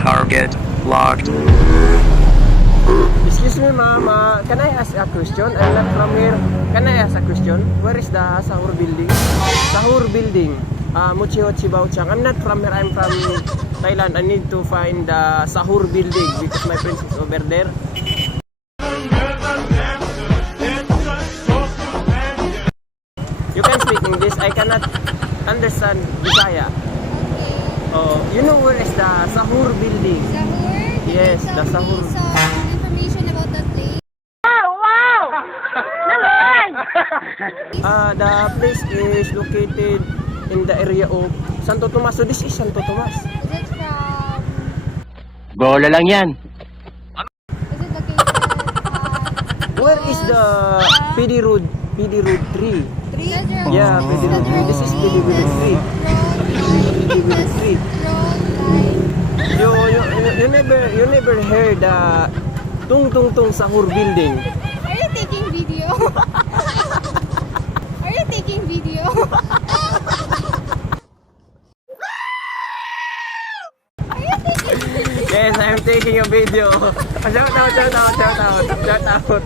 Target locked. Excuse me, ma'am. Can I ask a question? I'm not from here. Can I ask a question? Where is the Sahur building? Sahur building. Mochi Hochi Bauchang. I'm not from here. I'm from Thailand. I need to find the Sahur building because my friend is over there. You can speak English. I cannot understand Bisaya. Oh, you know where is the Sahur building? Sahur? Yes, Can the you tell Sahur. me some information about that place? The place is located in the area of Santo Tomas. So this is Santo Tomas. Is it from... Bola lang yan. Is it located at... Where is the PD Road? PD Road 3. Yeah, PD Road 3. This is PD Road 3. PD Road 3. You never heard the Tung Tung Tung Sahur building. Are you taking video? Are you taking video? Are you taking video? Yes, I'm taking a video. Shout out.